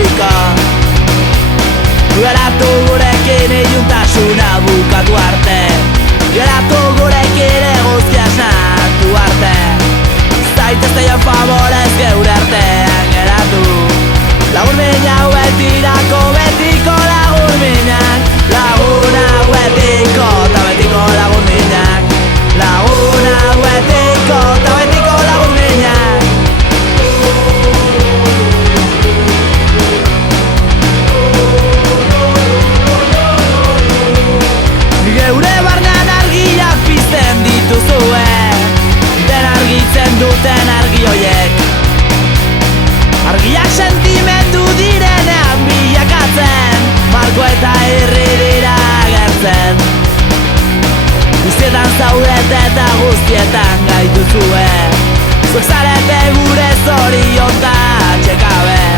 musika. Geratu gurekin iluntasuna bukatu arte, geratu gurekin eguzkia esnatu arte. Zaitezteien favorez geure artean geratu. Lagun minak betirako betiko lagun minak, lagunak betiko eta betiko lagun minak, lagunak betiko eta betiko lagun minak. Geure barnean argiak pizten dituzue, den argitzen duten argi hoiek. Argiak sentimendu direnean bilakatzen, malko eta irri dira agertzen. Guztietan zaudet eta guztietan gaituzue, zuek zarete gure zorion ta txekabe.